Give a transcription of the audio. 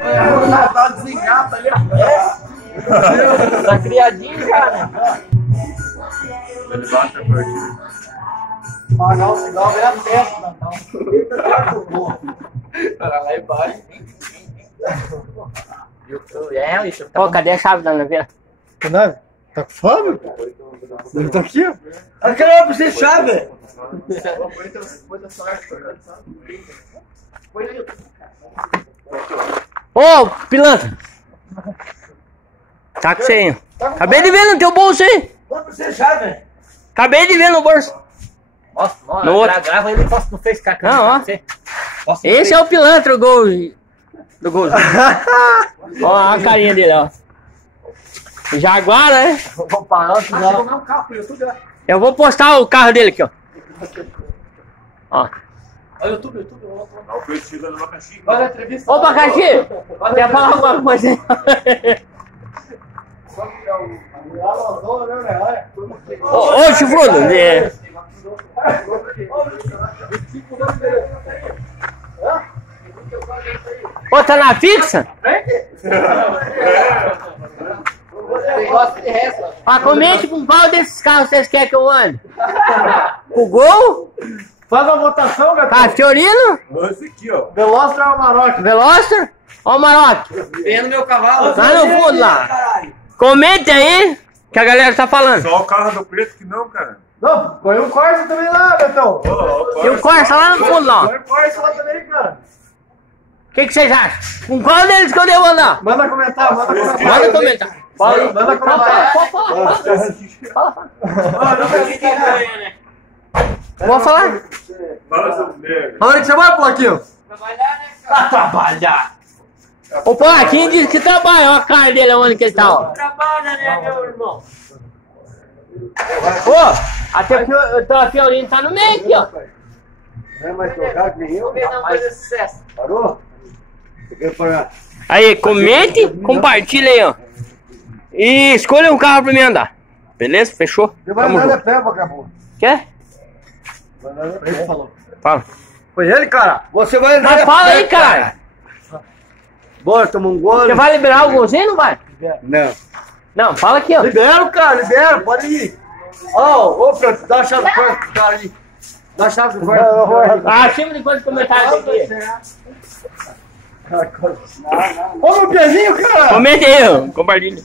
Tá desengata ali. Tá criadinho já, né? Ele bate a partida. Pagar o cigarro é a festa, Natal. Olha lá embaixo. Pô, cadê a chave da naveira? Não, tá com fome? Ele tá aqui, ó. Eu quero pra você chave. Ô, pilantra! Tá com você aí. Acabei de ver no teu bolso aí. Quanto você chave? Acabei de ver no bolso. Nossa, No outro. grava ele não fez caca. Não, ó. Esse é o pilantra, o gol. Do golzinho. Ó a carinha dele, ó. Jaguar, né? Vou parar o cigarro. Eu vou postar o carro dele aqui, ó. Ó. Olha o YouTube. Dá o peito chegando no abacaxi. Olha a entrevista. Ô, Abacaxi! Quer falar alguma coisa aí? Ô, chifrudo! Ô, tá na fixa? Ah, comente com qual desses carros vocês querem que eu ande? O Gol? Faz uma votação, Beto. Ah, Fiorino? Esse aqui, ó. Veloster ou Amarok? Veloster? Ó o Maroc. Vendo meu cavalo. Lá no fundo, lá. Comente aí, que a galera tá falando. Só o carro do preto que não, cara. Não, põe um Corsa também lá, Betão. E o Corsa lá no fundo, lá. Põe um Corsa lá também, cara. O que vocês acham? Com qual deles que eu devo andar? Manda comentar, manda comentar. Manda comentar. Fala aí. Manda comentar. Pode falar. Vou falar. Fala sobre merda. Fala aí que você vai, Plaquinho. Trabalhar. O Plaquinho disse que trabalha. Olha a cara dele, onde que ele tá, ó. Trabalha, né, meu irmão? Ô, até que o Fiorino tá no meio aqui, ó. Não é mais trocar que nem eu. Não fazer sucesso. Parou? Você quer parar? Aí, comente, compartilha aí, ó. E escolha um carro pra mim andar. Beleza? Fechou? Você vai Tamo andar de junto. pé, vagabundo. Quer? Vai andar de pé. Ele falou. Fala. Foi ele, cara? Você vai andar Mas de fala pé, aí, cara. Bora, toma um gole. Você vai liberar o golzinho ou não vai? Não. Não, fala aqui, ó. Libera, cara, libera, pode ir. Ô, Franco, dá a chave do quarto pro cara ali. Dá a chave do quarto pro cara ali. Ah, chama depois de comentário aqui. Ô, meu pezinho, cara! Comente aí, ó. Compartilha.